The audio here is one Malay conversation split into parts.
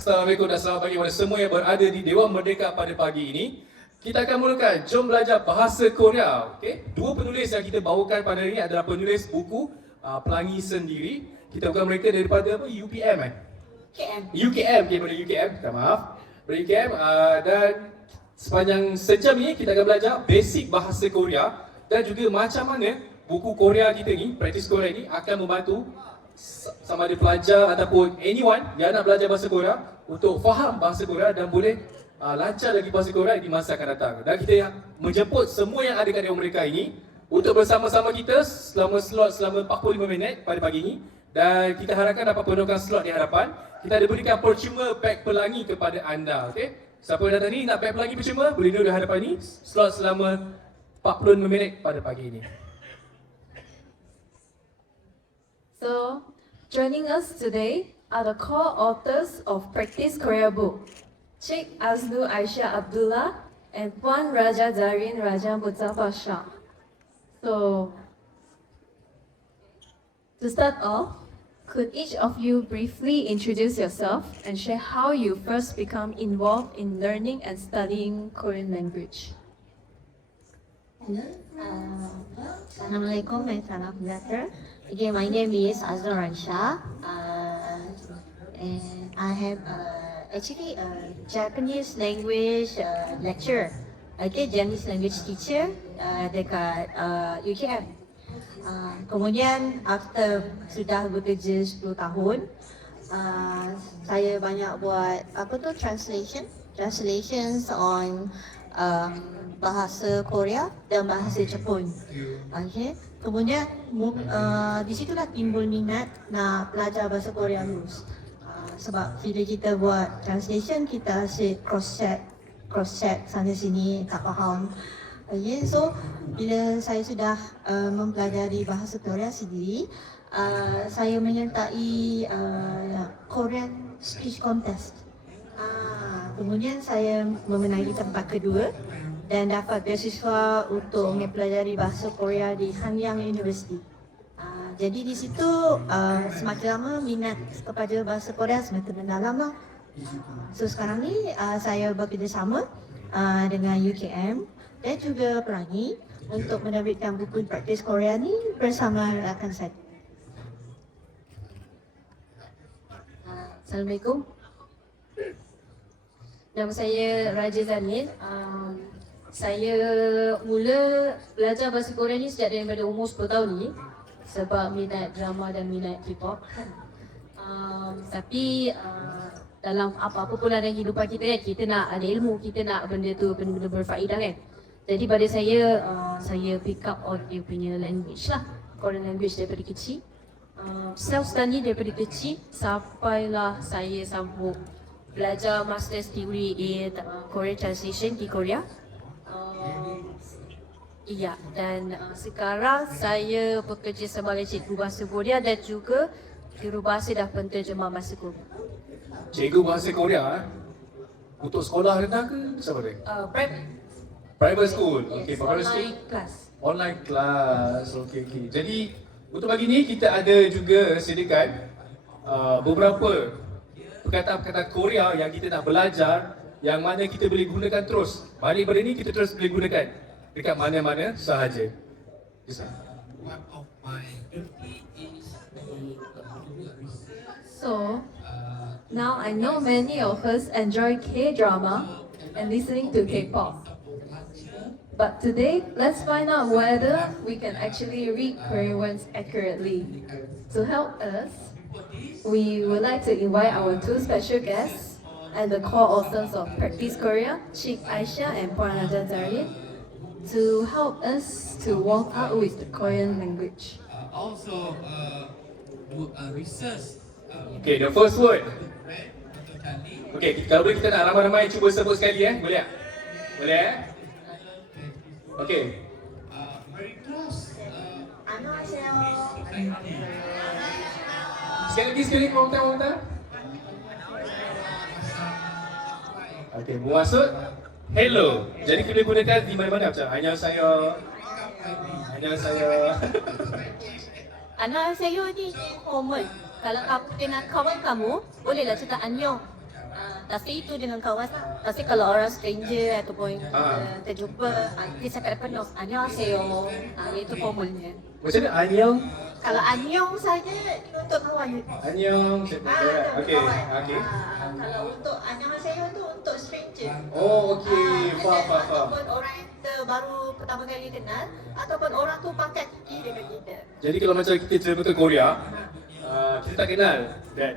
Assalamualaikum dan selamat pagi kepada semua yang berada di Dewan Merdeka pada pagi ini. Kita akan mulakan Jom Belajar Bahasa Korea. Okay? Dua penulis yang kita bawakan pada hari ini adalah penulis buku Pelangi Sendiri. Kita bukan mereka daripada apa? UPM KM. UKM, okay, daripada UKM, minta maaf. Dari UKM dan sepanjang sejam ini kita akan belajar basic bahasa Korea dan juga macam mana buku Korea kita ni, praktis Korea ni akan membantu sama ada pelajar ataupun anyone yang nak belajar bahasa Korea untuk faham bahasa Korea dan boleh lancar lagi bahasa Korea di masa akan datang. Dan kita menjemput semua yang ada kat Dewan Merdeka ini untuk bersama-sama kita selama 45 minit pada pagi ini. Dan kita harapkan dapat penuhkan slot di hadapan. Kita ada berikan percuma beg pelangi kepada anda. Okay? Siapa yang datang ni nak beg pelangi percuma, boleh duduk di hadapan ini. Slot selama 45 minit pada pagi ini. So, joining us today are the co-authors of Practice Korea book, Sheikh Aznu Aisyah Abdullah and Puan Raja Zarin Raja Mustafa Shah. So, to start off, could each of you briefly introduce yourself and share how you first become involved in learning and studying Korean language? Hello. Assalamualaikum and salam sejahtera. Again, my name is Aznur Ransha. And I have actually a Japanese language lecturer. Okay, Japanese language teacher dekat UKM. Kemudian after sudah bekerja 10 tahun, saya banyak buat translations on bahasa Korea dan bahasa Jepun. Okay. Kemudian di situlah timbul minat nak belajar bahasa Korea terus. Sebab bila kita buat translation, kita asyik cross-check sana sini tak faham. Okay, so bila saya sudah mempelajari bahasa Korea sendiri, saya menyertai Korean Speech Contest. Kemudian saya memenangi tempat kedua dan dapat beasiswa untuk mempelajari bahasa Korea di Hanyang University. Jadi di situ semakin lama minat kepada bahasa Korea semakin mendalam lah. So sekarang ni saya bekerjasama dengan UKM dan juga Pelangi untuk menerbitkan buku praktis Korea ni bersama rakan saya. Assalamualaikum. Nama saya Raja Zanin. Saya mula belajar bahasa Korea ni sejak daripada umur 10 tahun ni sebab minat drama dan minat K-pop. Tapi dalam apa-apa pun dalam kehidupan kita kan, kita nak ada ilmu, kita nak benda tu benda-benda berfaedah kan. Jadi pada saya pick up on dia punya language lah, Korean language daripada kecil. Self-study daripada kecil sampailah saya sambung belajar master's degree in Korean translation di Korea. Iya, dan sekarang saya bekerja sebagai cikgu bahasa Korea dan juga jurubahasa dan penterjemah bahasa Korea. Cikgu bahasa Korea untuk sekolah rendah ke? Siapa dia? Private school. Okay, private school. Online class. Online class. Okay. Jadi untuk pagi ni kita ada juga sediakan beberapa perkataan-perkataan Korea yang kita nak belajar, yang mana kita boleh gunakan terus. Balik pada ni kita terus boleh gunakan dekat mana-mana sahaja. So, now I know many of us enjoy K-drama and listening to K-pop. But today, let's find out whether we can actually read Korean words accurately. To help us, we would like to invite our two special guests and the co-authors of Practice Korea, Sheikh Aisyah and Puan Raja Zarin, to help us to warm up with the Korean language. Also research. Okay, the first word. Okay, kalau boleh kita nak ramai-ramai cuba sebut sekali boleh tak? Boleh Okay. Very close. Sekali komentar. Okay, bermaksud hello. Jadi kita gunakan di mana-mana macam annyeonghaseyo. Anak saya ni common. Kalau aku kenal kawan kamu, bolehlah cakap annyeong. Tapi itu dengan kawan. Tapi kalau orang stranger ataupun terjumpa, dia cakap penuh annyeonghaseyo. Itu formalnya. Macam mana Anyong? Kalau anyong saja untuk kawan. Anyong. Okey. Okey. Kalau untuk annyeonghaseyo itu untuk stranger. Oh, okey. Faham. Ataupun orang yang baru pertama kali kenal ataupun orang tu pangkat tinggi dengan kita. Jadi kalau macam kita travel ke Korea, kita tak kenal that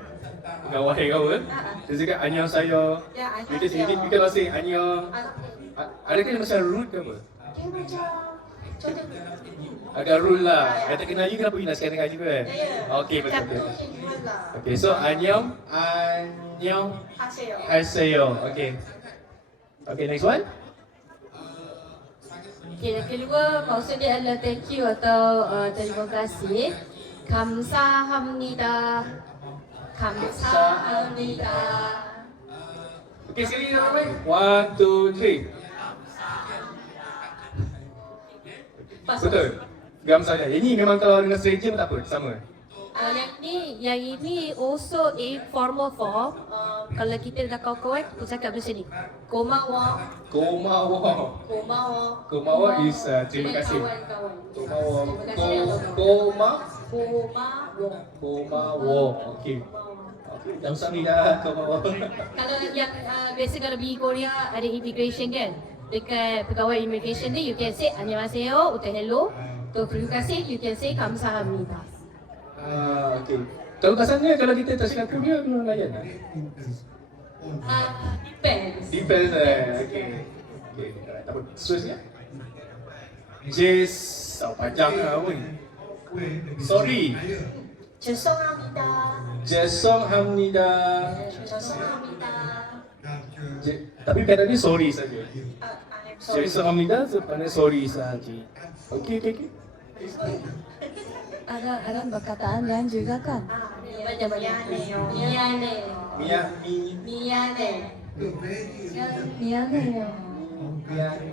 kawan kau kan? Dia cakap Anyong saya. Ya, Kita sedikit we can say Anyong. Adakah macam rude ke apa? Dia macam contoh Agak rude lah. I tak kenal you, kenapa you nak sekarang dengan juga kan? Okey, betul. Okey, so Anyong. Haseyo. Haseyo. Okey. Okay, next one. Okay, yang kedua maksud dia adalah thank you atau terima kasih. 감사합니다. 감사합니다. Okay, sekali lagi ramai. 1, 2, 3. Betul. Gamsanya. Yang ni memang kalau dengan stranger pun tak apa, sama. Yang ini also informal form. Kalau kita dah kawan-kawan, kita cakap macam ni. Komawa. Komawa is terima kasih. Kawan-kawan. Komawo. Okay. Gamsamnida. Komawo. Kalau yang biasa kalau pergi Korea ada immigration kan. Dekat pegawai immigration ni you can say annyeonghaseyo untuk hello. Untuk terima kasih you can say 감사합니다. Okay. Kalau kasarnya kalau kita tak cakap Korea, kita layan lah. Depends. Depends Okay. Tak apa. Seterusnya. Jess. Panjang lah pun. Sorry. 죄송합니다. 죄송합니다. Tapi kata dia sorry saja. 죄송합니다. Sebenarnya sorry saja. Okay. Ada perkataan lain juga kan? Macam miyaneyo. Miane.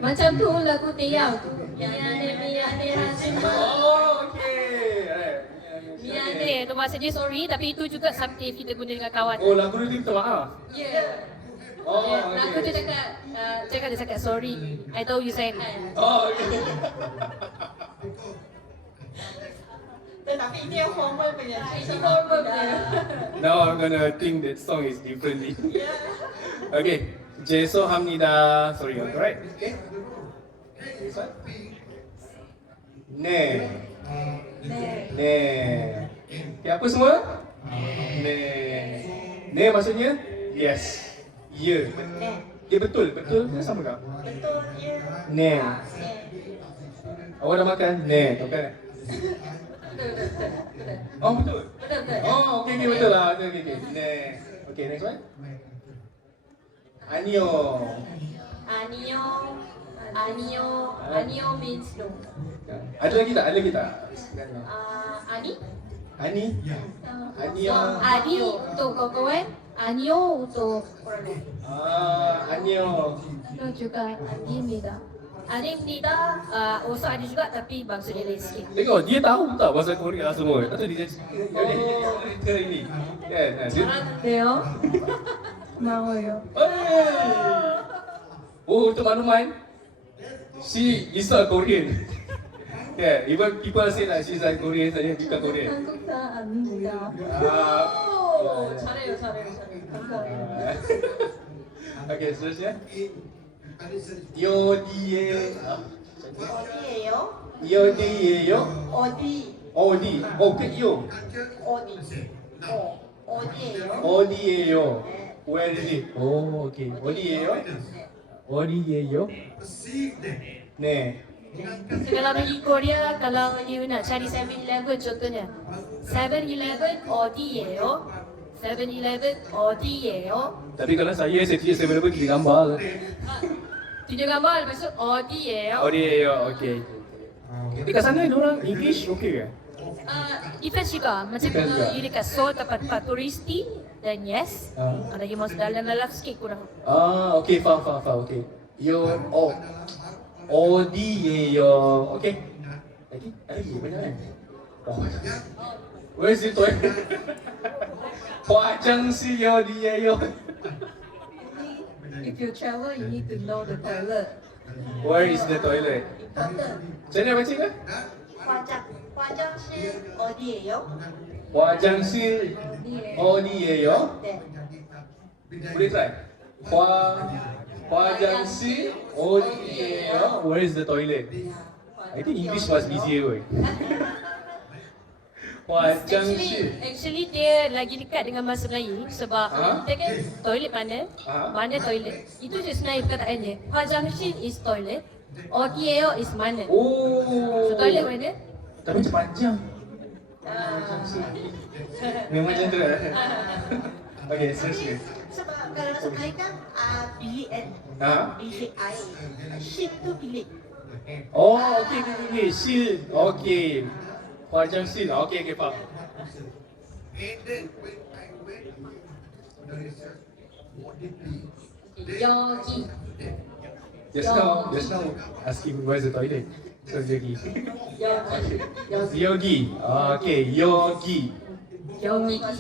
Macam tu lagu Tiaw tu. Miane Hajima. Oh, okay. Miane tu maksudnya sorry tapi itu juga something kita guna dengan kawan. Oh, lagu dia minta maaf. Yeah. Oh, Lagu tu dia cakap sorry. I told you say. Oh, okay. Tetapi ini yang formal punya. Now I'm gonna think that song is differently. Okay. 죄송합니다. Sorry, alright? Okay. This one. Ne. Okay, apa semua? Ne maksudnya yes. Ya. Dia betul ke sama tak? Betul ya. Ne. Awak dah makan? Ne, tahu kan? Oh, betul. Oh, okay, betul lah. Okay. Ne. Okay, next one. Anio means no. Ada lagi tak? Ani? Ani? Adi untuk kawan-kawan. Anio untuk orang lain. Anyo. Itu juga Adimida. Adimida also ada juga tapi bangsa dia lain sikit. Tengok, dia tahu tak bahasa Korea semua. Atau dia cerita ini. Kan? Deo. Maoyo. Oh, untuk makluman, she is a Korean. Yeah, even people say that she's a Korean, saja bukan Korean. 한국 사람입니다. 잘해요. 감사합니다. Okay, seterusnya. Yodie. Yodieyo. Odi. Oh, ke yo. Odieyo. Where is it? Oh, okay. Odieyo. Ne. Kalau pergi Korea, kalau you nak cari 7-Eleven contohnya 7-Eleven 어디예요? 7-Eleven 어디예요? Tapi kalau saya tidak 7-Eleven kita gambar. Tunjuk gambar lepas tu 어디예요? Odieyo, okay. Dekat sana diorang English okay ke? Depends juga. Macam Depends kalau juga. you dekat Seoul tempat-tempat touristy dan yes. Kalau you mau dalam sikit kurang. Okay, faham, okay. Odieyo, okay. Lagi banyak kan? Where is it toy? 化妆是有的也有。If you travel, you need to know the toilet. Where is the toilet? important. Macam mana baca kan? 화장실 어디예요? 화장실 어디예요? 네. Boleh try? 화장실 어디예요? Where is the toilet? I think English was easier. Woi. 화장실. Actually dia lagi dekat dengan bahasa Melayu sebab Ha? kita kan toilet mana, Ha? mana toilet. Itu je sebenarnya perkataannya. 화장실 is toilet, 어디예요 is mana. Oh. So toilet mana? Tapi macam panjang. Memang macam tu eh? Okay, seriously. Sebab kalau masuk air kan bilik kan? Ha? Bilik air. Ship tu bilik. Oh, okay. Sil. Okay. 화장실. Okay, faham. And then when I went to Malaysia, what did we? 여기. Just now asking where's the toilet. So 여기. 여기. Okay, 여기. 여기. Okay. 여기.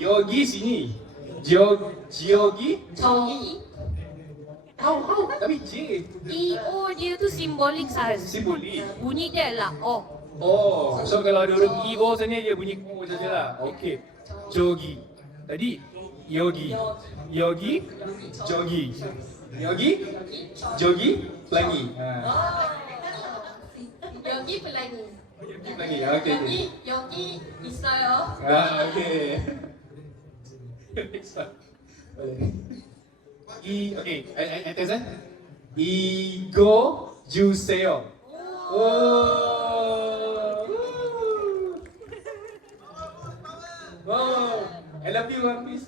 여기 sini. 지역이? 저기. Tapi J. EO dia tu simbolik sahaja. Simbolik. Bunyi dia lah O. Oh, so kalau ada huruf E bawah sana dia bunyi O macam tu lah. Okay. Jogi. Tadi yogi. Yogi. Jogi. Yogi. Jogi. Pelangi. Ha. 여기 pelangi. Yogi pelangi. Okay. 여기 있어요. Ah, okay. Antezan. Igo 주세요. Wow. I love you, One Piece.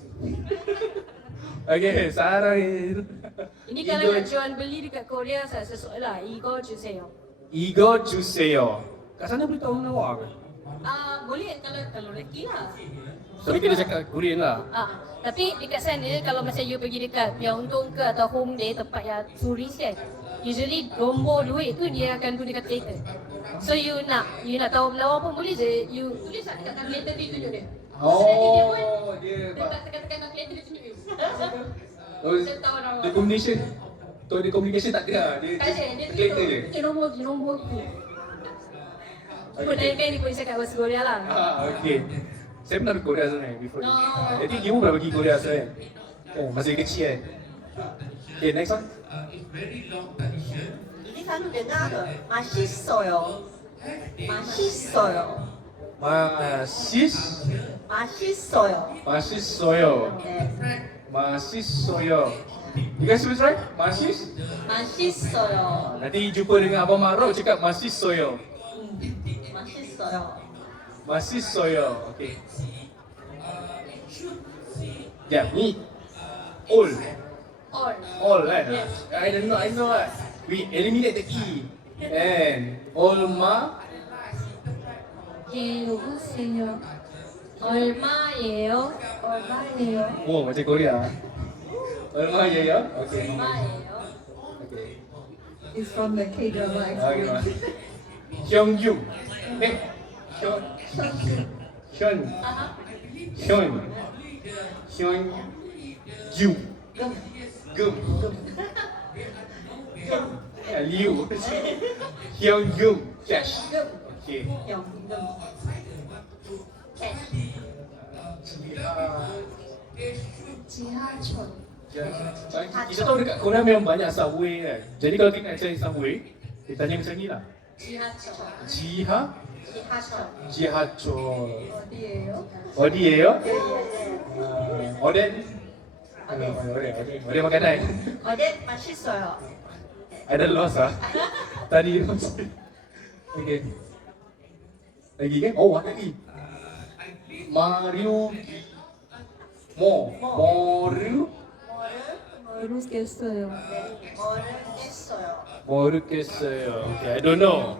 Okay, Sarah. Ini kalau nak jual beli dekat Korea saya sesuai lah. 이거 주세요. Igo 주세요. Kat sana boleh tahu nawak ke? Boleh kalau lelaki lah. Tapi kena cakap Korean lah. Tapi dekat sana kalau macam you pergi dekat Pyeongtaeng ke atau Hongdae tempat yang turis kan, usually nombor duit tu dia akan guna calculator. So you nak tahu berlawan pun boleh je, you tulis lah dekat calculator dia tunjuk dia. Oh, dia Tekan calculator dia tunjuk you. Oh, the combination. Tu dia communication tak ada. Dia Tak ada, dia calculator je. tunjuk nombor tu. Pun kan dia boleh cakap bahasa Korea lah. Okay. Saya pernah pergi Korea sebenarnya before. No. Jadi Gimu pernah pergi Korea sebenarnya. Oh, masih kecil kan. Okay, next one. It's very long tradition. Ini selalu dengar ke? Masissoyo. Masissoyo. Masissoyo. Masissoyo. 네. Masissoyo. You guys will try? 맛있어요. Nanti jumpa dengan Abang Marok cakap Masissoyo. 맛있어요. Masissoyo. Okay. Yeah, ni. All. All kan? I know lah. We eliminate the E. And Olma. 예, 여보세요. 얼마예요? 얼마예요? Oh, macam Korea. Olma ya ya. Okay. 얼마예요? Okay. It's from the K-drama Okay. experience. Hyungjum. Hyun. Hyun. Hyun. Hyunju. Gum. Liu. Hyungjum. Cash. Okay. 연금. 지하철. Kita tahu dekat Korea memang banyak subway kan. Jadi kalau kita nak cari subway, kita tanya macam ni lah. 지하철. 지하철. 어디예요? 어디예요? 네. 어덴? 어덴 makanan. 어제 맛있어요. Ada loss ah. Tadi okay. Lagi kan? Oh, ada lagi. Mario Moru 모르겠어요. 모르겠어요. 모르겠어요. Okay, I don't know.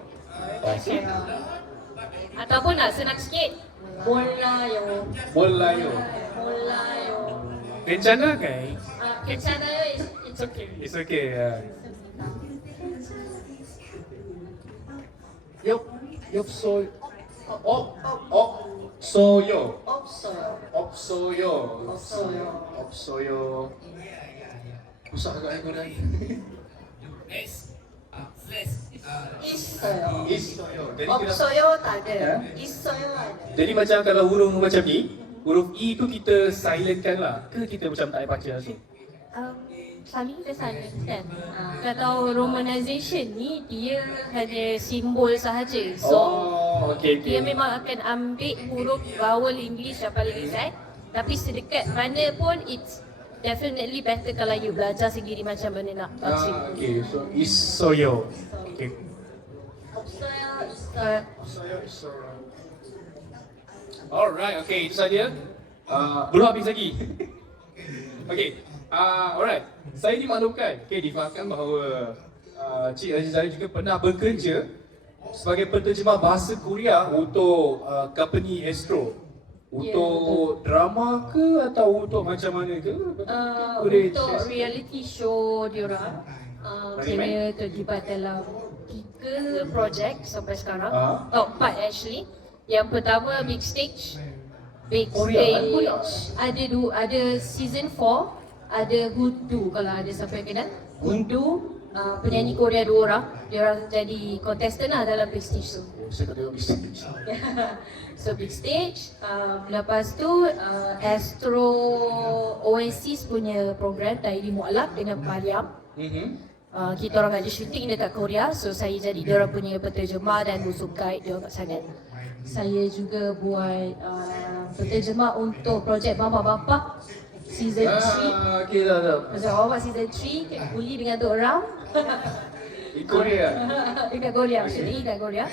Ataupun nak senang sikit, 몰라요. 몰라요. 몰라요. 괜찮아 kan? 괜찮아요. It's okay. It's okay. 엽소. Soyo. Opsoyo. Opsoyo. Opsoyo. Opsoyo. Susah agak aku dah. Isoyo. Isoyo. Jadi kita, Opsoyo tak ada. Ya? Isoyo ada. jadi macam kalau huruf macam ni, huruf E tu kita silentkan lah. Ke kita macam tak payah baca langsung? Selalu kita silent kan. Kalau romanization ni dia hanya simbol sahaja. So okay. dia memang akan ambil huruf vowel English yang paling dekat. Tapi sedekat mana pun it's definitely better kalau you belajar sendiri macam mana nak baca. Okay, so Isoyo. Okay. Opsoyo. Isoyo, Isoyo. Alright, okay, itu saja. Belum habis lagi. Okay, alright. Saya dimaklumkan, okay, difahamkan bahawa Cik Azizah juga pernah bekerja sebagai penterjemah bahasa Korea untuk company Astro. Untuk drama ke atau untuk macam mana ke? Boleh Untuk share? reality show diorang kena terlibat dalam 3 projek sampai sekarang. Oh, 4 actually. Yang pertama Big Stage. Big Korea, Stage. Ada season 4, ada Hundu kalau ada siapa yang kenal. Hundu, penyanyi Korea 2 orang. Diorang jadi contestant lah dalam Big Stage tu. Saya tak tengok bisnes. So Big Stage, lepas tu Astro Oasis punya program Diary Mu'alaf dengan Mariam. Kita orang ada shooting dekat Korea, so saya jadi diorang punya penterjemah dan also guide diorang kat sana. Saya juga buat penterjemah untuk projek Mama Bapa season 3. Okay, dah. Macam Mama Bapa season 3, Kek Puli dengan tu orang. Di Korea. Dekat Korea, actually dekat Korea.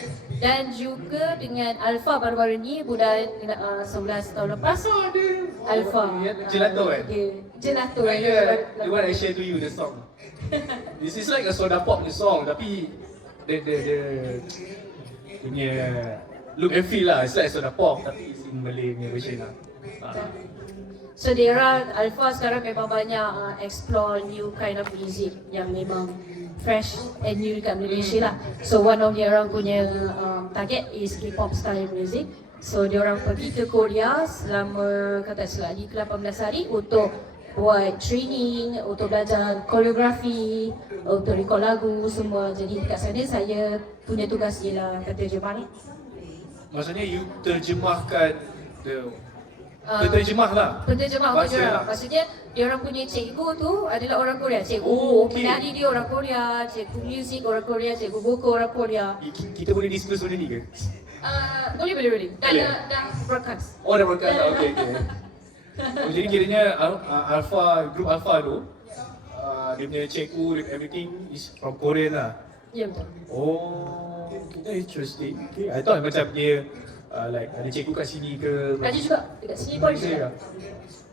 Dan juga dengan Alpha baru-baru ni, bulan 11 tahun lepas. Alpha. Gelato kan? Gelato. The one I share to you, the song. This is like a soda pop the song, tapi the punya look and feel lah. It's like soda pop, tapi it's in Malay punya version lah. So diorang, Alpha sekarang memang banyak explore new kind of music yang memang fresh and new dekat Malaysia lah. So one of diorang punya target is K-pop style music. So diorang pergi ke Korea selama kata selagi ke 18 hari untuk buat training, untuk belajar koreografi, untuk record lagu semua. Jadi dekat sana saya punya tugas ialah penterjemah ni. Maksudnya you terjemahkan penterjemah lah. Penterjemah untuk Bahasa diorang. lah. Maksudnya diorang punya cikgu tu adalah orang Korea. Cikgu Oh, okay. menari dia orang Korea, cikgu muzik orang Korea, cikgu vokal orang Korea. Kita boleh disclose benda ni ke? Boleh. Dah broadcast. Oh, dah broadcast lah. Okay. Oh, jadi kiranya grup Alpha tu, dia punya cikgu, everything is from Korea lah. Ya betul. Oh, interesting. Okay, I thought macam dia like ada cikgu kat sini ke? Ada juga dekat sini pun juga.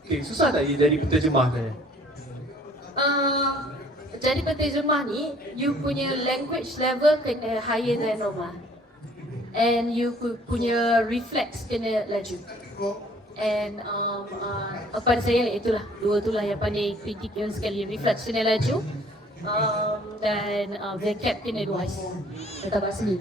Okay, susah tak dia jadi penterjemah ni? Jadi penterjemah ni, you punya language level kena higher than normal. And you punya reflex kena laju. And pada saya itulah, dua itulah yang paling kritikal sekali. Reflex kena laju. Dan vocab kena luas. Kata bahasa ni.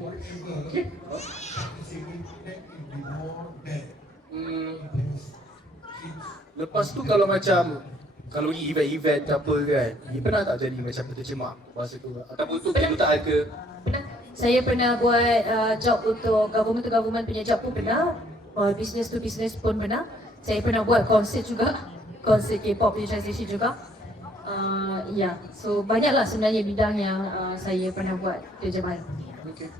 Lepas tu kalau macam kalau ni event-event ke apa kan, you pernah tak jadi macam penterjemah bahasa tu? Ataupun untuk kedutaan ke? Pernah. Saya pernah buat job untuk government to government punya job pun pernah. Business to business pun pernah. Saya pernah buat konsert juga. Konsert K-pop punya translation juga. Ya, so banyaklah sebenarnya bidang yang saya pernah buat terjemahan. Okay.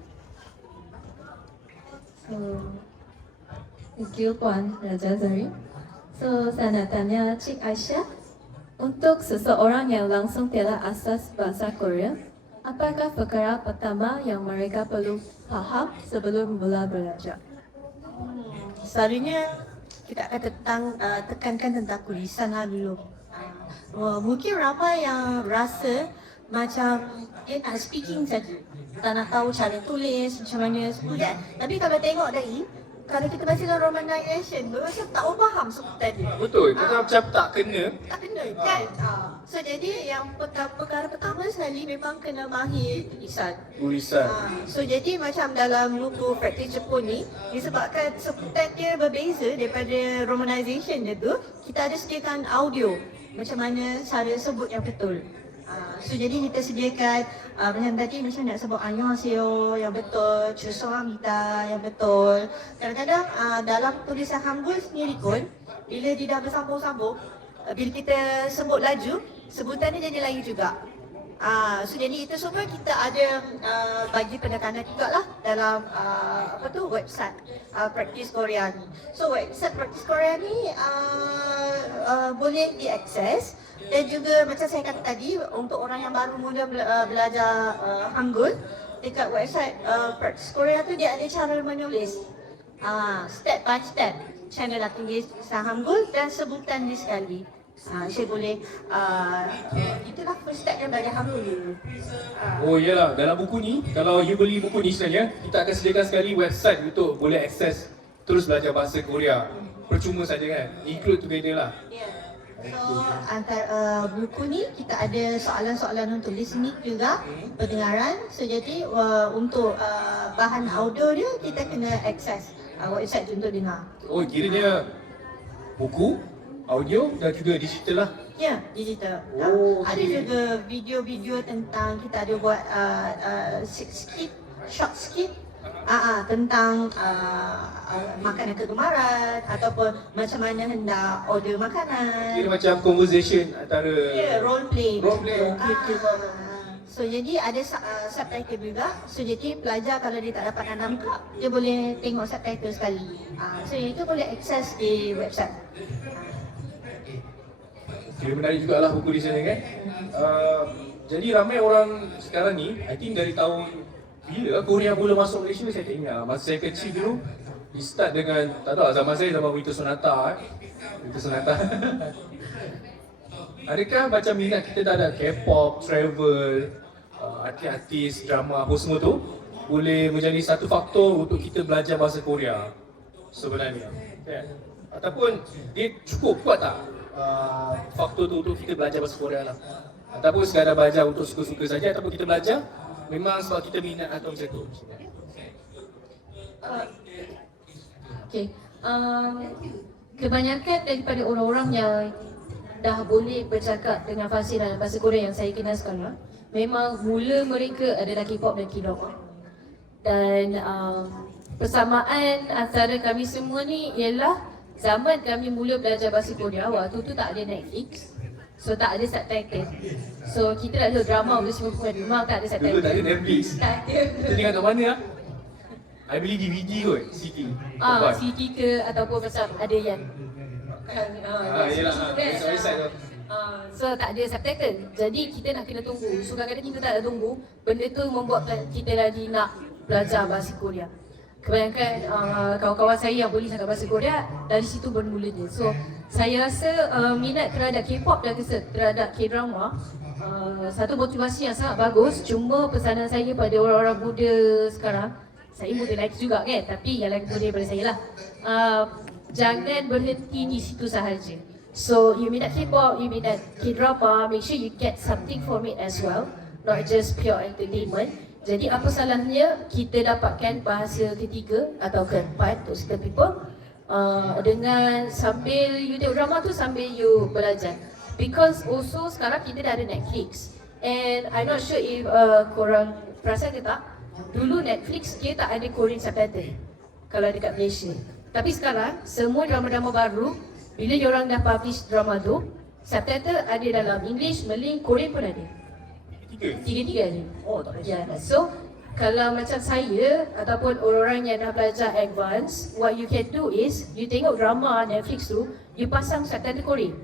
So, thank you Puan Raja Zari. So, saya nak tanya Cik Aisyah, untuk seseorang yang langsung tiada asas bahasa Korea, apakah perkara pertama yang mereka perlu faham sebelum mula belajar? Selalunya kita akan tekankan tentang tulisan lah dulu. Mungkin ramai yang rasa macam speaking saja, tak nak tahu cara tulis macam mana semua kan. Tapi kalau tengok dari kalau kita baca dalam romanization, macam tak faham subtitle dia. Betul, kita macam tak kena. Tak kena kan? So jadi yang perkara pertama sekali memang kena mahir tulisan. Tulisan. So jadi macam dalam buku praktis Jepun ni, disebabkan subtitle dia berbeza daripada romanization dia tu, kita ada sediakan audio macam mana cara sebut yang betul. So jadi kita sediakan macam tadi macam nak sebut annyeonghaseyo yang betul, 죄송합니다 yang betul. Kadang-kadang dalam tulisan Hangul sendiri pun bila dia dah bersambung-sambung, bila kita sebut laju, sebutan dia jadi lain juga. So jadi itu semua kita ada bagi penekanan juga lah dalam website Praktis Korea ni. So website Praktis Korea ni boleh diakses, dan juga macam saya kata tadi, untuk orang yang baru mula belajar Hangul, dekat website Praktis Korea tu dia ada cara menulis step by step, cara nak tulis Hangul dan sebutan dia sekali. Saya boleh itulah first step yang belajar Hangul dulu. Oh iyalah, dalam buku ni, kalau you beli buku ni sebenarnya, kita akan sediakan sekali website untuk boleh akses terus belajar bahasa Korea. Percuma saja kan, include together lah. So antara buku ni kita ada soalan-soalan untuk listening juga, pendengaran. So jadi untuk bahan audio dia kita kena akses website tu untuk dengar. Oh kiranya buku, audio dan juga digital lah. Ya, digital. Oh, Ada okey. juga video-video tentang, kita ada buat short skit tentang makanan kegemaran ataupun macam mana hendak order makanan. Kira macam conversation antara Role play. Role play, okey, faham. So jadi ada subtitle juga. So jadi pelajar kalau dia tak dapat nak nangkap, dia boleh tengok subtitle sekali. So itu boleh akses di website. Kira menarik jugalah buku di sana kan. Jadi ramai orang sekarang ni, I think dari tahun bila Korea mula masuk Malaysia, saya tak ingat. Masa saya kecil dulu, di start dengan, tak tahu zaman saya zaman Winter Sonata. Winter Sonata. Adakah macam minat kita dah ada K-pop, travel, artis-artis, drama apa semua tu boleh menjadi satu faktor untuk kita belajar bahasa Korea sebenarnya, kan? Ataupun dia cukup kuat tak faktor tu untuk kita belajar bahasa Korea lah? Ataupun sekadar belajar untuk suka-suka saja, ataupun kita belajar memang sebab kita minat atau macam tu? Okay. Kebanyakan daripada orang-orang yang dah boleh bercakap dengan fasih dalam bahasa Korea yang saya kenal sekarang, memang mula mereka adalah K-pop dan K-drama. Dan persamaan antara kami semua ni ialah zaman kami mula belajar bahasa Korea, waktu tu tak ada Netflix. So tak ada subtitle. So kita dah tengok drama boleh semua bukan, memang tak ada subtitle. Dulu tak ada Netflix. Tak ada. Kita tengok kat mana lah? I beli DVD kot, CD. CD ke ataupun macam ada yang Yelah, website tu. so tak ada subtitle. Jadi kita nak kena tunggu. So kadang-kadang kita tak ada tunggu. Benda tu membuat kita lagi nak belajar bahasa Korea. Kebanyakan kawan-kawan saya yang boleh cakap bahasa Korea, dari situ bermulanya. So saya rasa minat terhadap K-pop dan terhadap K-drama satu motivasi yang sangat bagus. Cuma pesanan saya pada orang-orang muda sekarang, saya muda lagi juga kan, tapi yang lagi muda daripada saya lah, jangan berhenti di situ sahaja. So you minat K-pop, you minat K-drama, make sure you get something from it as well, not just pure entertainment. Jadi apa salahnya kita dapatkan bahasa ketiga atau keempat untuk certain people dengan sambil you tengok drama tu sambil you belajar. Because also sekarang kita dah ada Netflix, and I'm not sure if korang perasan ke tak, dulu Netflix dia tak ada Korean subtitle kalau dekat Malaysia. Tapi sekarang semua drama-drama baru, bila diorang dah publish drama tu, subtitle ada dalam English, Malay, Korean pun ada. Tiga-tiga je. Oh tak ada. So kalau macam saya ataupun orang-orang yang dah belajar advance, what you can do is you tengok drama Netflix tu, you pasang subtitle Korean.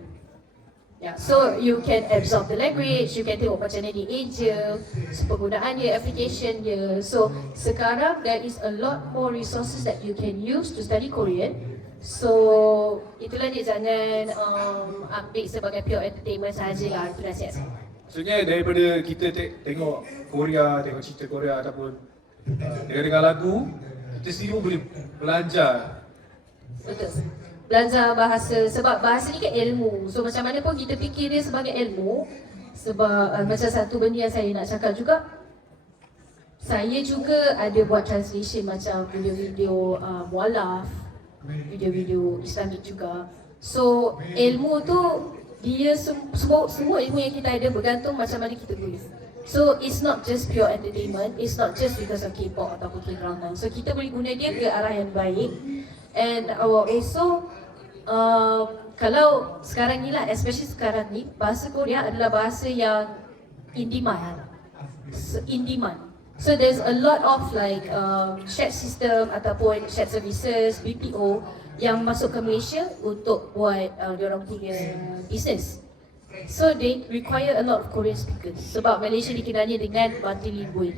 So you can absorb the language, you can tengok macam mana dia Asia, penggunaan dia, application dia. So sekarang there is a lot more resources that you can use to study Korean. So itulah dia, jangan ambil sebagai pure entertainment sahajalah. Itu nasihat saya. Maksudnya daripada kita tengok Korea, tengok cerita Korea ataupun dengar lagu, kita kita sendiri pun boleh belajar. Betul. Belajar bahasa, sebab bahasa ni kan ilmu. So macam mana pun kita fikir dia sebagai ilmu. Sebab macam satu benda yang saya nak cakap juga, saya juga ada buat translation macam video-video mualaf, video-video Islamik juga. So ilmu tu dia semua ilmu yang kita ada bergantung macam mana kita tulis. So it's not just pure entertainment, it's not just because of K-pop ataupun K-drama. So kita boleh guna dia ke arah yang baik. And also kalau sekarang ni lah, especially sekarang ni, bahasa Korea adalah bahasa yang in demand. In demand. So there's a lot of like shared system ataupun shared services, BPO yang masuk ke Malaysia untuk buat diorang punya business. So they require a lot of Korean speakers sebab Malaysia dikenali dengan multilingual,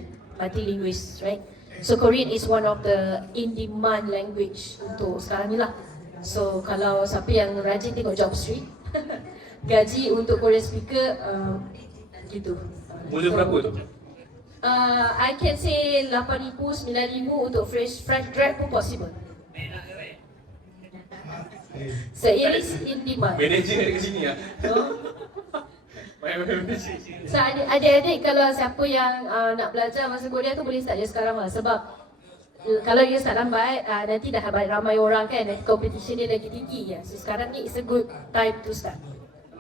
right? So Korean is one of the in-demand language untuk sekarang ni lah. So kalau siapa yang rajin tengok Jobstreet, gaji untuk Korean speaker gitu. Mula berapa tu? I can say 8,000, 9,000 untuk fresh grad pun possible. So it is in demand. Manager dekat sini lah. So adik-adik kalau siapa yang nak belajar bahasa Korea tu boleh start je sekarang lah. Sebab kalau dia start lambat, nanti dah ramai orang kan, nanti competition dia lagi tinggi ya. So sekarang ni is a good time to start.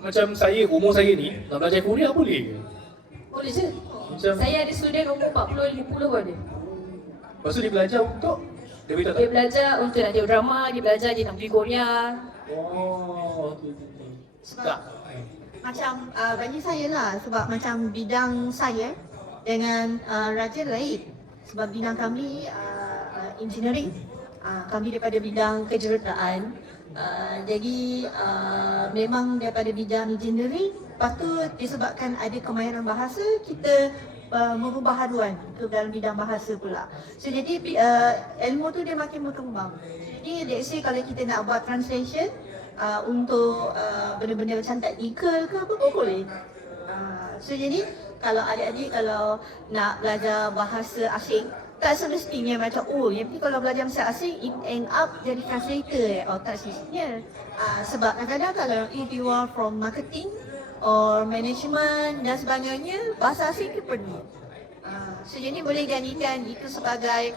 Macam saya, umur saya ni, nak belajar Korea boleh ke? Boleh je. Macam, Saya ada student umur 40, 50 pun ada. lepas tu dia belajar untuk, dia beritahu Dia tak? belajar untuk nak tengok drama, dia belajar dia nak pergi Korea. Oh, tak. Macam bagi saya lah, sebab macam bidang saya dengan Raja lain. Sebab bidang kami engineering, kami daripada bidang kejuruteraan. Jadi memang daripada bidang engineering, lepas tu disebabkan ada kemahiran bahasa, kita merubah haluan ke dalam bidang bahasa pula. So jadi ilmu tu dia makin berkembang. Jadi let's say kalau kita nak buat translation untuk benda-benda macam teknikal ke apa pun boleh. So jadi kalau adik-adik kalau nak belajar bahasa asing, tak semestinya macam yang penting kalau belajar bahasa asing end up jadi translator tak semestinya. Sebab kadang-kadang kalau if you are from marketing or management dan sebagainya, bahasa asing itu perlu. So jadi boleh gantikan itu sebagai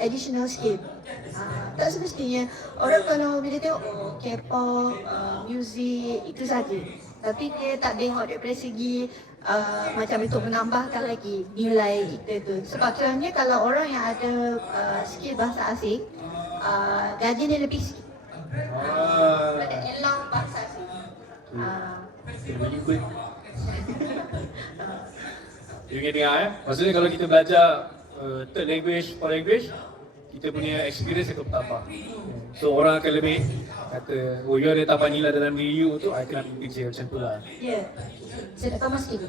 additional skill. Tak semestinya orang kalau bila tengok K-pop, music itu saja. Tapi dia tak tengok daripada segi macam untuk menambahkan lagi nilai kita tu. Sebab contohnya kalau orang yang ada skill bahasa asing, gaji dia lebih sikit daripada elang bahasa asing. Very good. You ingat dengar maksudnya kalau kita belajar third language, fourth language, kita punya experience akan bertambah. So orang akan lebih kata, you ada tambah nilai dalam diri you tu, I kena ambil kerja macam tu lah. Ya, saya nak tambah sikit.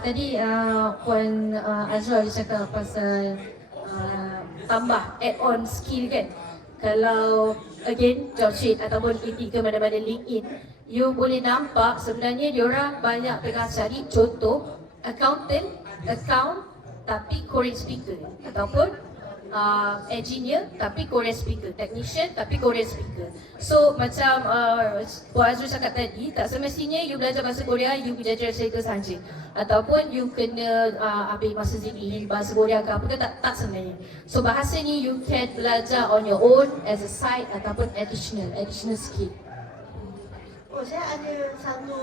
Tadi Puan Azra dia cakap pasal tambah add-on skill kan. Kalau again Jobstreet ataupun E3 ke mana-mana LinkedIn, you boleh nampak sebenarnya diorang banyak tengah cari contoh accountant, tapi Korean speaker ataupun engineer tapi Korean speaker, technician tapi Korean speaker. So macam Puan Azrul cakap tadi, tak semestinya you belajar bahasa Korea, you belajar translator saja. Ataupun you kena ambil masa sendiri bahasa Korea ke apa ke, tak sebenarnya. So bahasa ni you can belajar on your own as a side ataupun additional skill. Saya ada satu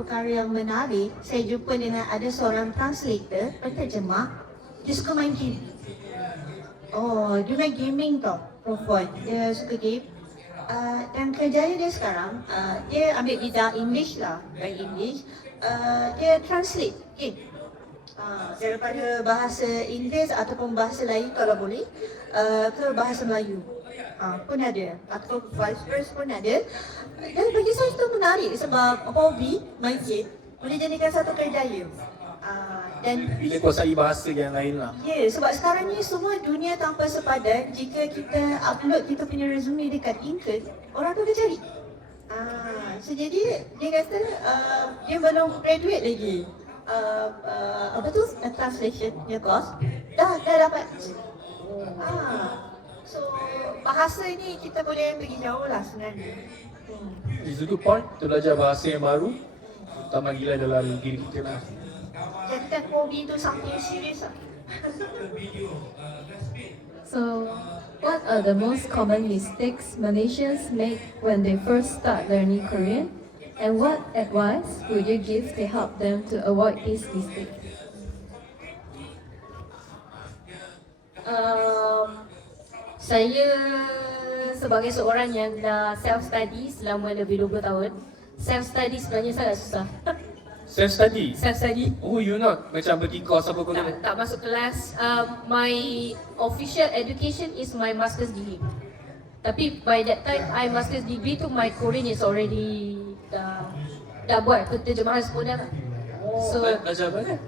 perkara yang menarik. Saya jumpa dengan ada seorang translator, penterjemah. Dia suka main game. Dia main gaming tau, perempuan. Dia suka game. Dan kerjanya dia sekarang, dia ambil bidang English lah, by English. Dia translate game. Daripada bahasa Inggeris ataupun bahasa lain kalau boleh, ke bahasa Melayu. Pun ada, atau vice versa pun ada. Dan bagi saya itu menarik sebab hobi main game boleh jadikan satu kerjaya. Dan Bila kuasai bahasa yang lain lah. ya, sebab sekarang ni semua dunia tanpa sepadan. Jika kita upload kita punya resume dekat LinkedIn, orang tu akan cari. So jadi dia kata dia belum graduate lagi. Translation dia course. Dah dapat. So bahasa ni kita boleh pergi jauh lah sebenarnya. It's a good point to belajar bahasa yang baru, terutama gila dalam diri kita lah. Jadikan hobi tu something serious lah. So, what are the most common mistakes Malaysians make when they first start learning Korean? And what advice would you give to help them to avoid these mistakes? Saya sebagai seorang yang dah self-study selama lebih 20 tahun, self-study sebenarnya sangat susah. Self-study? Self-study? Oh, you not macam pergi course apa kau Tak masuk kelas. My official education is my master's degree. Tapi by that time, I master's degree tu my Korean is already dah buat penterjemahan sempurna lah. So belajar apa?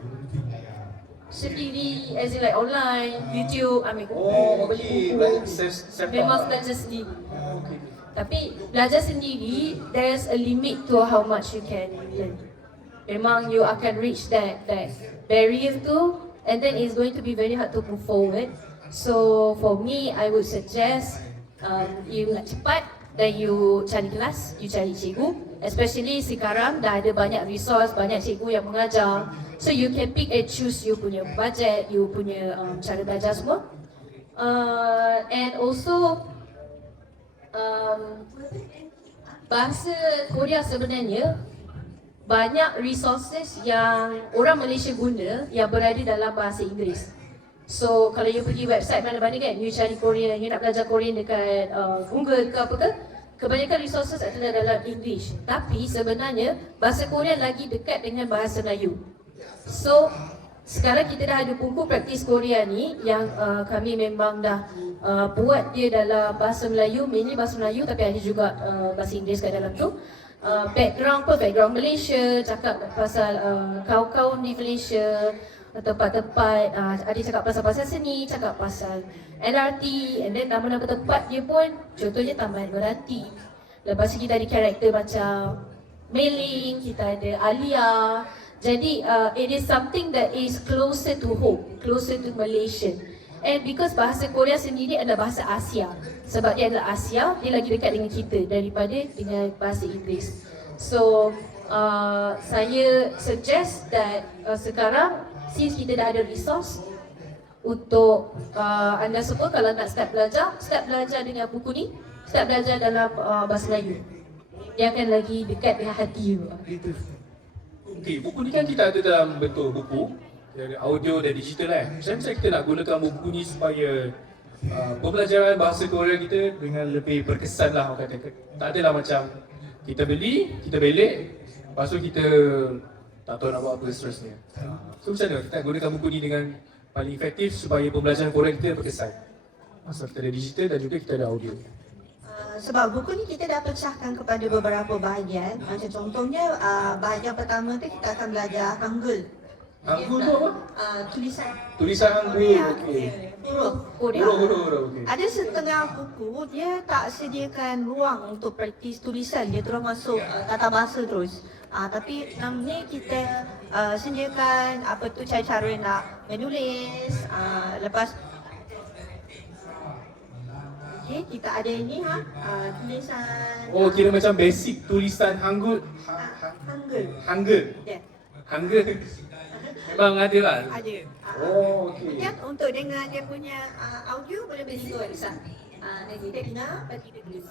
sendiri, as in like online, YouTube, ambil buku. Oh, okay. Belajar self-taught. Memang belajar sendiri. Okay. Tapi belajar sendiri, there's a limit to how much you can learn. Memang you akan reach that barrier tu, and then it's going to be very hard to move forward. So for me, I would suggest you nak cepat, then you cari kelas, you cari cikgu. Especially sekarang dah ada banyak resource, banyak cikgu yang mengajar. So you can pick and choose you punya budget, you punya cara belajar semua. And also bahasa Korea sebenarnya banyak resources yang orang Malaysia guna yang berada dalam bahasa Inggeris. So kalau you pergi website mana-mana kan, you cari Korean, you nak belajar Korean dekat Google ke apa ke, kebanyakan resources adalah dalam English. Tapi sebenarnya bahasa Korean lagi dekat dengan bahasa Melayu. So sekarang kita dah ada buku praktis Korea ni yang kami memang dah buat dia dalam bahasa Melayu, mainly bahasa Melayu tapi ada juga bahasa Inggeris kat dalam tu. Background Malaysia, cakap pasal kaum-kaum di Malaysia, tempat-tempat, ada cakap pasal seni, cakap pasal LRT, and then nama-nama tempat dia pun, contohnya Taman Meranti. Lepas tu kita ada karakter macam Mei Ling, kita ada Alia. Jadi it is something that is closer to home, closer to Malaysian. And because bahasa Korea sendiri adalah bahasa Asia, sebab dia adalah Asia, dia lagi dekat dengan kita daripada dengan bahasa Inggeris. So saya suggest that sekarang since kita dah ada resource untuk anda semua kalau nak start belajar dengan buku ni, start belajar dalam bahasa Melayu. Dia akan lagi dekat dengan hati you. Okay, buku ni kan kita ada dalam bentuk buku, dari audio dan digital kan. Macam mana kita nak gunakan buku ni supaya pembelajaran bahasa Korea kita dengan lebih berkesan lah orang kata. Tak adalah macam kita beli, kita belik, lepas tu kita tak tahu nak buat apa seterusnya. So macam mana kita nak gunakan buku ni dengan paling efektif supaya pembelajaran Korea kita berkesan? Masa kita ada digital dan juga kita ada audio. Sebab buku ni kita dah pecahkan kepada beberapa bahagian. Macam contohnya bahagian pertama tu kita akan belajar Hangul. Hangul tu apa? Tulisan. Tulisan Hangul, okey. Huruf, okey. Ada setengah buku dia tak sediakan ruang untuk praktis tulisan, dia terus masuk tata bahasa terus. Tapi ni kita sediakan apa tu cara-cara nak menulis, lepas kita ada ini tulisan. Oh, kira macam basic tulisan Hangul. Hangul. Ya. Hangul. Memang ada lah. Ada. Oh, okey. Kemudian untuk dengan dia punya audio boleh beli tu Alisa. Nanti kita dengar, lepas kita tulis.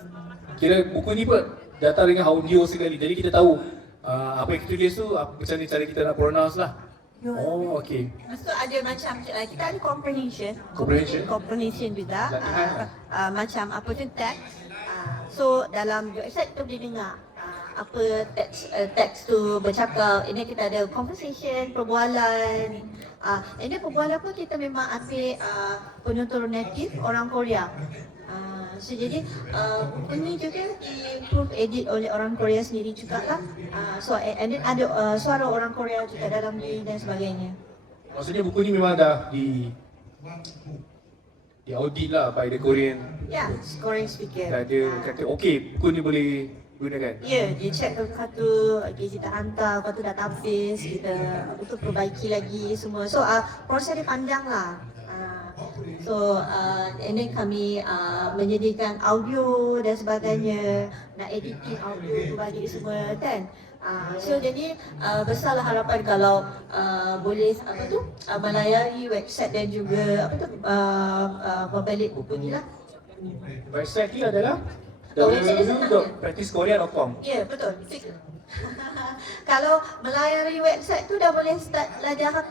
Kira buku ni pun datang dengan audio sekali. Jadi kita tahu apa yang kita tulis tu, macam ni cara kita nak pronounce lah. Oh, okey. Lepas tu ada macam, kita ada comprehension. Comprehension? Comprehension juga. Latihan. Macam apa tu text. So dalam website kita boleh dengar apa teks tu bercakap. Ini kita ada conversation, perbualan. Ini perbualan pun kita memang ambil penutur native orang Korea. So jadi ini juga di-proof edit oleh orang Korea sendiri juga lah. So and then ada suara orang Korea juga dalam ni dan sebagainya. Maksudnya buku ni memang dah di audit lah by the Korean. Ya, Korean speaker. Dah ada kata okey, buku ni boleh gunakan. Ya, dia check kata kita hantar, lepas tu database, kita untuk perbaiki lagi semua. So proses dia panjang lah. So and then kami menyediakan audio dan sebagainya, nak editing audio tu bagi semua kan. So jadi besarlah harapan kalau boleh melayari website dan juga pemilik buku ni lah. Website ni adalah Website dia www.practicekorea.com. Ya, betul. Kalau melayari website tu dah boleh start belajar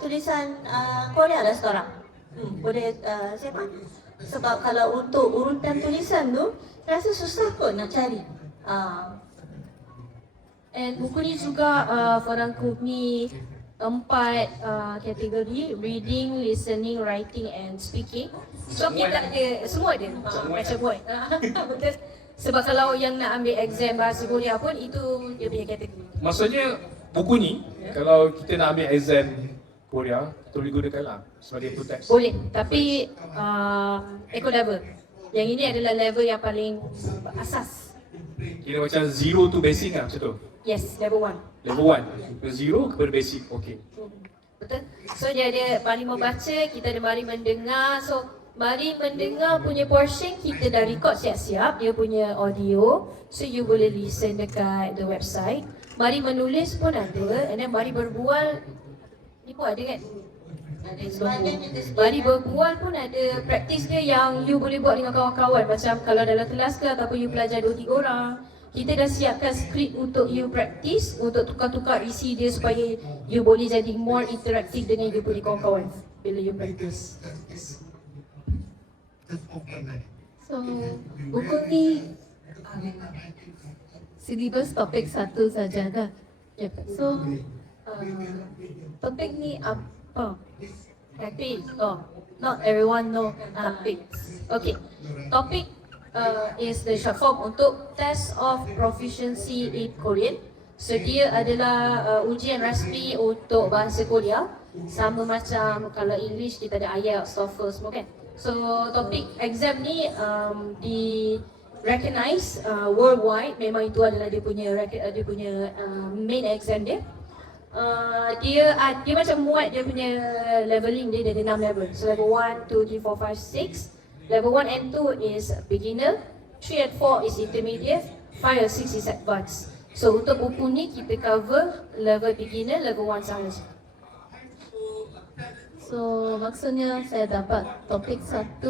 tulisan Korea dah sekarang. Boleh siapa? Sebab kalau untuk urutan tulisan tu rasa susah kot nak cari. And buku ni juga merangkumi 4 kategori: reading, listening, writing and speaking. So kita ada semua ada macam buat. Betul. Sebab kalau yang nak ambil exam bahasa Korea pun itu dia punya kategori. Maksudnya buku ni kalau kita nak ambil exam Korea, kita boleh gunakan lah sebagai full text. Boleh, tapi eco level. Yang ini adalah level yang paling asas. Kira macam zero to basic lah macam tu. Yes, level 1. Level 1, zero kepada basic, okay. Betul. So dia ada mari membaca, kita ada mari mendengar. So mari mendengar punya portion kita dah record siap-siap dia punya audio. So you boleh listen dekat the website. Mari menulis pun ada, and then mari berbual ni pun ada kan? Ada mari berbual pun ada. Praktis dia yang you boleh buat dengan kawan-kawan. Macam kalau dalam kelas ke ataupun you belajar 2-3 orang, kita dah siapkan skrip untuk you praktis, untuk tukar-tukar isi dia supaya you boleh jadi more interaktif dengan you punya kawan-kawan bila you praktis. So, buku ni syllabus topik 1 saja kan? Yep. So, topik ni apa? Topic. Oh, not everyone know topics. Okay. Topic is the short form untuk Test of Proficiency in Korean. So dia adalah ujian rasmi untuk bahasa Korea. Sama macam kalau English kita ada IELTS, TOEFL semua kan. So topik exam ni di recognize worldwide. Memang itu adalah dia punya main exam dia. Dia macam muat dia punya leveling dia ada 6 level. So level 1, 2, 3, 4, 5, 6. Level 1 and 2 is beginner, 3 and 4 is intermediate, 5 and 6 is advanced. So untuk buku ni kita cover level beginner, level 1 sahaja. So, maksudnya saya dapat topik 1,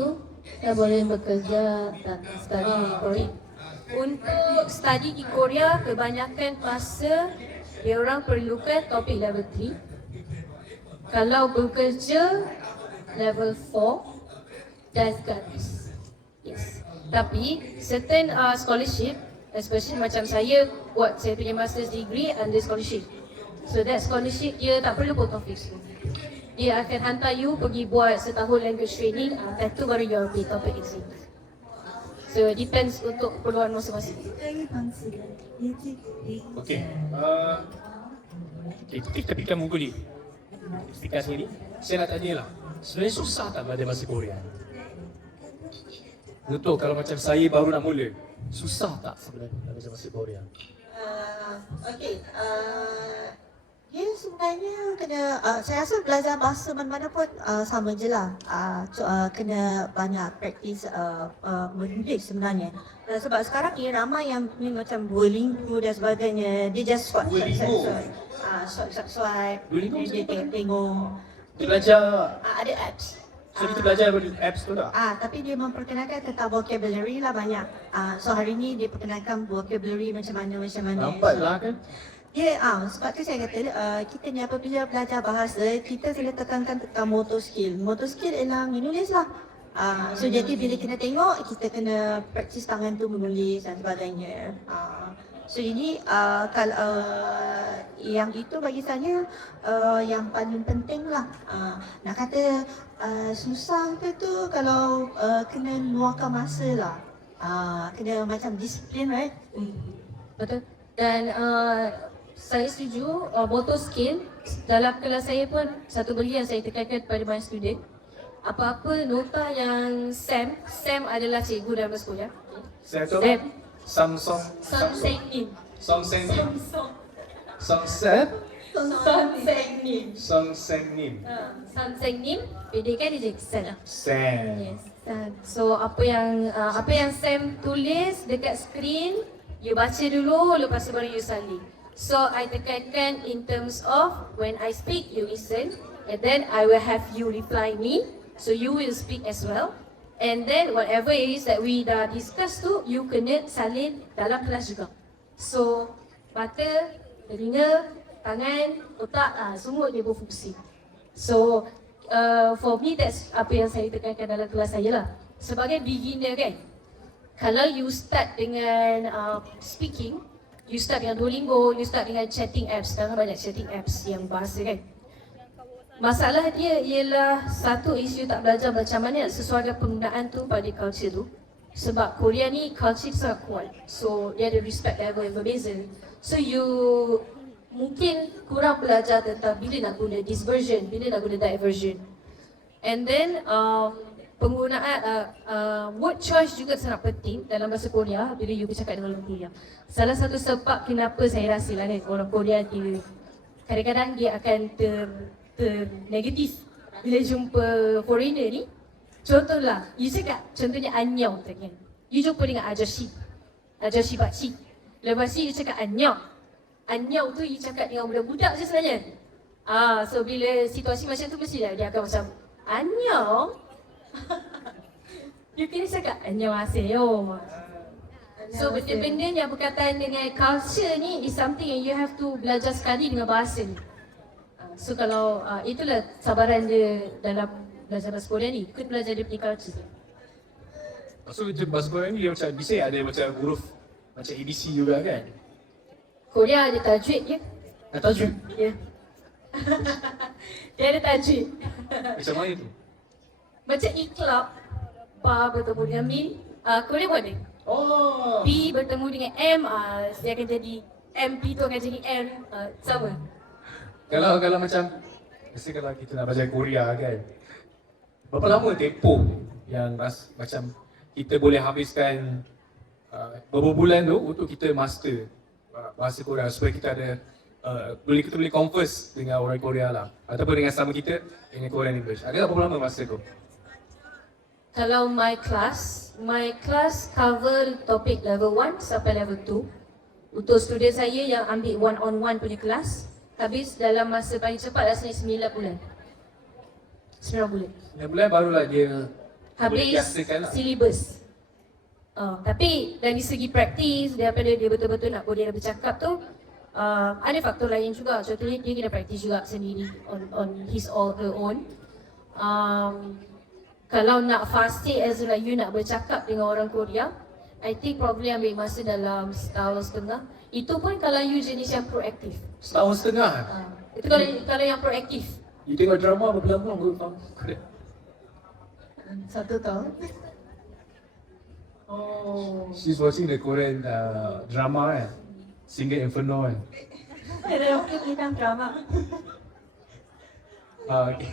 saya boleh bekerja dan study di Korea. Untuk study di Korea, kebanyakan masa dia orang perlukan topik level 3. Kalau bekerja level 4 dan gratis. Yes. Tapi certain scholarship, especially macam saya buat saya punya master's degree under scholarship. So that scholarship dia tak perlu pun topik semua. Dia akan hantar you pergi buat setahun language training, dan tu baru you ambil topik exam. So it depends untuk keperluan masing-masing. Okay. Kita fikirkan buku ni. Fikirkan sini. Saya nak tanya lah. Sebenarnya susah tak belajar bahasa Korea? Betul, kalau macam saya baru nak mula, susah tak sebenarnya belajar bahasa Korea? Dia sebenarnya kena, saya rasa belajar bahasa mana-mana pun sama je lah. Kena banyak praktis menulis sebenarnya. Sebab sekarang ni ramai yang ni macam Duolingo dan sebagainya. Dia just swipe. Duolingo Dia tengok. Kita belajar, Ada apps. so kita belajar dari apps tu tak? Tapi dia memperkenalkan tentang vocabulary lah banyak. So hari ni dia perkenalkan vocabulary macam mana. Nampak lah kan? Ya, sebab tu saya kata kita ni apabila belajar bahasa, kita sila tekankan tentang motor skill. Motor skill ialah menulis lah. So jadi bila kena tengok, kita kena praktis tangan tu menulis dan sebagainya. So ini kalau yang itu bagi saya yang paling penting lah. Nak kata susah ke tu kalau kena luangkan masa lah. Kena macam disiplin, right? Betul. Dan saya setuju motor skill dalam kelas saya pun satu benda yang saya tekankan kepada my student. Apa-apa nota yang SAM adalah cikgu dalam sekolah. Saya tahu Samsung. Samsung in. Samsung. Samsung. Sonsengnim. Sonsengnim. Sonsengnim, pendekkan dia jadi Sen. Sen. Yes. So apa yang Sam tulis dekat skrin, you baca dulu, lepas tu baru you salin. So I tekankan in terms of when I speak, you listen, and then I will have you reply me, so you will speak as well. And then whatever it is that we dah discuss tu, you kena salin dalam kelas juga. So mata, telinga, tangan, otak, semua dia berfungsi. So for me that's apa yang saya tekankan dalam kelas saya lah. Sebagai beginner kan, kalau you start dengan speaking, you start dengan Duolingo, you start dengan chatting apps. Sekarang banyak chatting apps yang bahasa kan. Masalah dia ialah satu, isu tak belajar macam mana sesuai penggunaan tu pada culture tu. Sebab Korea ni culture sangat kuat. So dia ada respect level yang berbeza. So you mungkin kurang belajar tentang bila nak guna this version, bila nak guna that version. And then penggunaan word choice juga sangat penting dalam bahasa Korea bila you bercakap dengan orang Korea. Salah satu sebab kenapa saya rasa lah kan, orang Korea dia kadang-kadang dia akan negatif bila jumpa foreigner ni. Contohlah, you cakap contohnya anyong kan. You jumpa dengan ajashi pakcik. Lepas tu you cakap anyong. Anyong tu you cakap dengan budak-budak je sebenarnya. So bila situasi macam tu mesti dia akan macam anyong. You kena cakap annyeonghaseyo. So benda-benda yang berkaitan dengan culture ni is something yang you have to belajar sekali dengan bahasa ni. So kalau itulah sabaran dia dalam belajar bahasa Korea ni, kena belajar dia punya culture. So bahasa Korea ni dia macam bisa ada macam huruf macam ABC juga kan? Korea ada tajwid je. Tajwid? Ya. Dia ada tajwid. Macam mana tu? Macam iklab, ba bertemu dengan min, Korea pun ada. Oh. B bertemu dengan M, dia akan jadi MP tu akan jadi M, sama. Kalau macam mesti kalau kita nak belajar Korea kan, berapa lama tempoh yang macam kita boleh habiskan beberapa bulan tu untuk kita master bahasa Korea supaya kita ada kita boleh converse dengan orang Korea lah ataupun dengan sama kita dengan Korean English. Ada berapa lama masa tu? Kalau my class cover topik level 1 sampai level 2. Untuk student saya yang ambil one-on-one punya kelas, habis dalam masa paling cepat rasanya 9 bulan. 9 bulan. 9 bulan barulah dia boleh Habis biasakan lah. syllabus. Tapi dari segi praktis, daripada dia betul-betul nak boleh bercakap tu, ada faktor lain juga. Contohnya dia kena praktis juga sendiri on his or her own. Kalau nak fasih as like you nak bercakap dengan orang Korea, I think probably ambil masa dalam setahun setengah. Itu pun kalau you jenis yang proaktif. Setahun setengah. Itu kalau yang proaktif. You tengok drama berapa lama baru faham Korea? 1 tahun. Oh. She's watching the Korean drama kan? Single Inferno kan? Ada kita drama. Okay.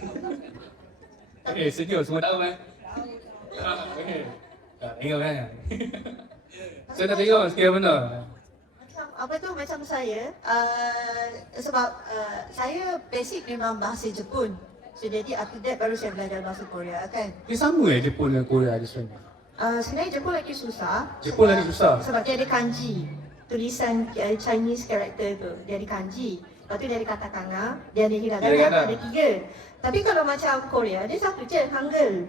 Okay, senyum semua tahu kan? Okay. Tengok kan? Saya nak tengok sikit benar. Apa tu macam saya, sebab saya basic memang bahasa Jepun. So jadi after that baru saya belajar bahasa Korea kan. Dia sama Jepun dengan Korea ada sebenarnya? Sebenarnya Jepun lagi susah. Jepun lagi susah? Sebab dia ada kanji. Tulisan Chinese character tu, dia ada kanji. Lepas tu dia ada katakana, dia ada hiragana, ada 3. Tapi kalau macam Korea, dia satu je, Hangul.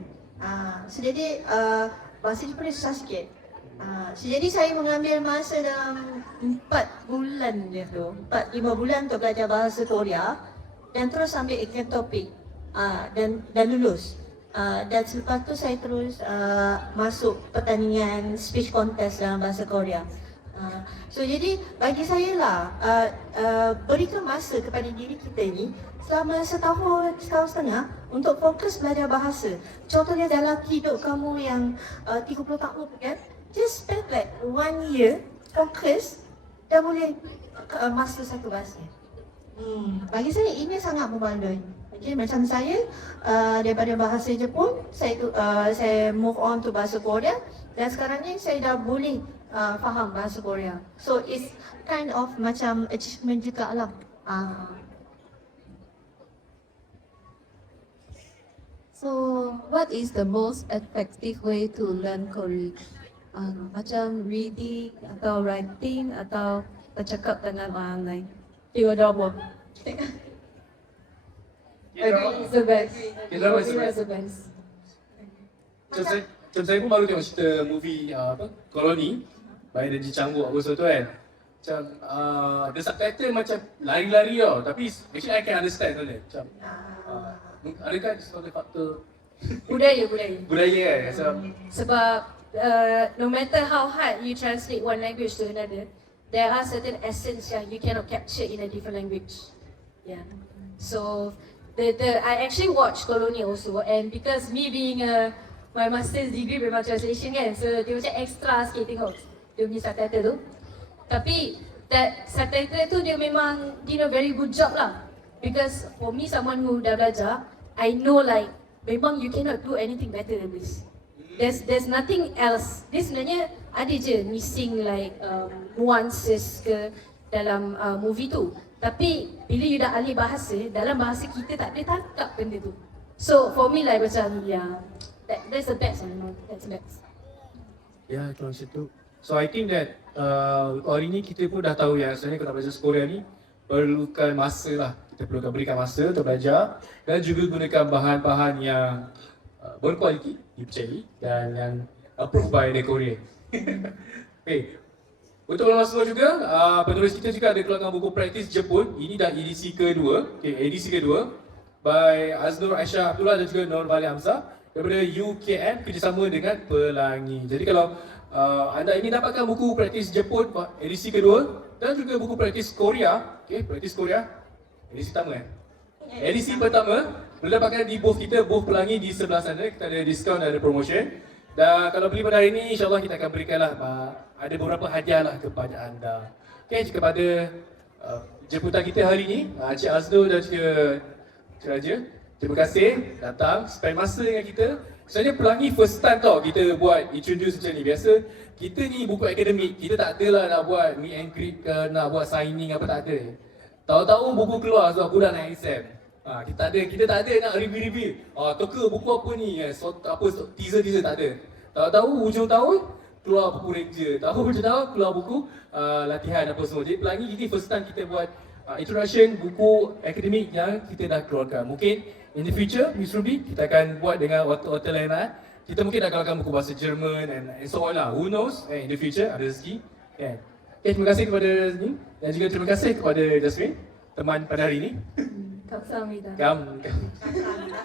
So jadi bahasa Jepun dia susah sikit. So jadi saya mengambil masa dalam 4 bulan dia tu, 4-5 bulan untuk belajar bahasa Korea. Dan terus ambil exam topik dan lulus. Dan selepas tu saya terus masuk pertandingan speech contest dalam bahasa Korea. So jadi bagi saya lah, berikan masa kepada diri kita ni selama setahun setengah untuk fokus belajar bahasa. Contohnya dalam hidup kamu yang 30 tahun kan, just spend like 1 year fokus dan boleh master satu bahasa. Bagi saya ini sangat membantu. Okay, macam saya daripada bahasa Jepun, saya move on to bahasa Korea dan sekarang ni saya dah boleh faham bahasa Korea. So it's kind of macam achievement juga lah. So, what is the most effective way to learn Korean? Macam reading atau writing atau bercakap dengan orang lain? Tengok drama. Agree is the best. K-drama is the Korea best. is the best. Macam saya pun baru tengok cerita movie apa Koloni by the Ji Chang Wook apa semua tu kan. Macam the subtitle macam lari-lari tau, tapi actually I can understand tu ni. Macam adakah sebagai faktor Budaya. budaya kan? Sebab no matter how hard you translate one language to another, there are certain essence yang you cannot capture in a different language. Yeah. So I actually watched Koloni also, and because me being my master's degree memang translation kan, so dia macam extra sikit tengok dia punya subtitle tu. Tapi that subtitle tu dia memang did a very good job lah. Because for me, someone who dah belajar, I know like memang you cannot do anything better than this. There's nothing else. Dia sebenarnya ada je missing like nuances ke dalam movie tu. Tapi bila you dah ahli bahasa, dalam bahasa kita tak ada tangkap benda tu. So for me like macam yeah, that's the best lah, that's the best. Ya, kalau macam tu. So I think that hari ni kita pun dah tahu yang sebenarnya kalau nak belajar Korea ni perlukan masa lah. Kita perlukan berikan masa untuk belajar dan juga gunakan bahan-bahan yang berkualiti, dipercayai dan yang approved by the Korea. Okay. Untuk orang semua juga, penulis kita juga ada keluarkan buku praktis Jepun. Ini dah edisi kedua, edisi kedua by Aznur Aisyah Abdullah dan juga Nur Bali Hamzah daripada UKM kerjasama dengan Pelangi. Jadi kalau anda ingin dapatkan buku praktis Jepun edisi kedua dan juga buku praktis Korea, praktis Korea edisi pertama edisi pertama boleh dapatkan di booth kita, booth Pelangi di sebelah sana. Kita ada diskaun dan ada promotion. Dan kalau beli pada hari ini, insyaAllah kita akan berikanlah ada beberapa hadiah lah kepada anda. Kepada jemputan kita hari ini, Cik Aznur dan juga Cik Raja, terima kasih datang, spend masa dengan kita. Sebenarnya Pelangi first time tau kita buat introduce macam ni. Biasa kita ni buku akademik, kita tak adalah nak buat meet and greet ke, nak buat signing apa, tak ada. Tahu-tahu buku keluar sebab budak nak exam. Kita tak ada nak review-review. Toka buku apa ni, teaser tak ada. Tahu-tahu hujung tahun keluar buku Ranger. Hujung tahun keluar buku latihan apa semua. Jadi Pelangi ini first time kita buat introduction buku akademik yang kita dah keluarkan. Mungkin in the future, Miss Ruby, kita akan buat dengan author lain lah. Kita mungkin dah keluarkan buku bahasa Jerman and so on lah. Who knows, in the future ada rezeki. Terima kasih kepada ni dan juga terima kasih kepada Jasmine, teman pada hari ini. Kamsahamnida. Kamsahamnida.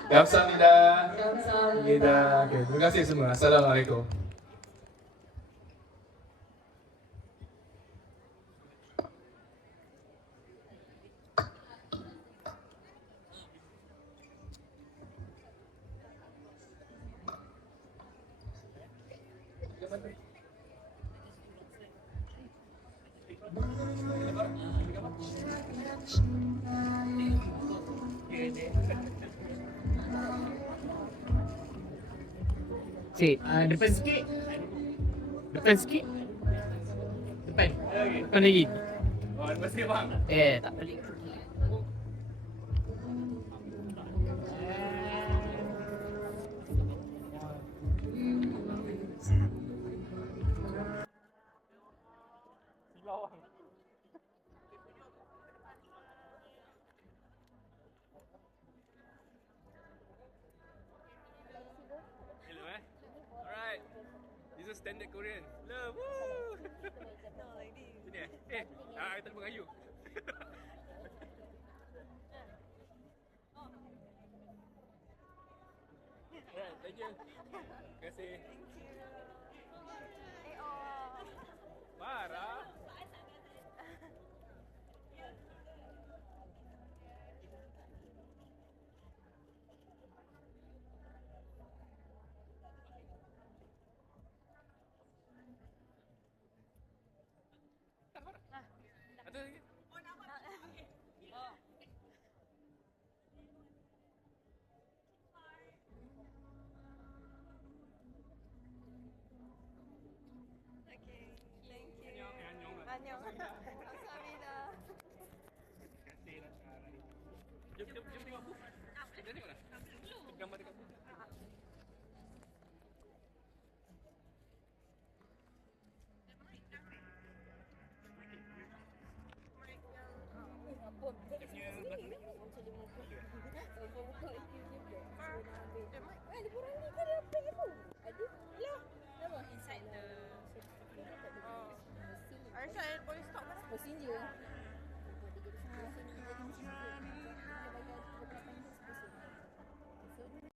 Kamsahamnida. Terima kasih semua. Assalamualaikum. Cik, depan sikit. Depan sikit. Depan. Depan lagi. Depan sikit bang. Tak boleh. Standard Korean. Love. Woo. Sini tak boleh mengayu. Alright, thank you. Terima kasih. Marah. Ada lagi? Jom tengok aku. Kita tengok lah. Gambar dekat aku. Buka itu juga. Ada orang ni kan apa aku? Ada. Lah. Nama inside the certificate tak ada. Mesin. Aisyah boleh stop kan? Mesin je.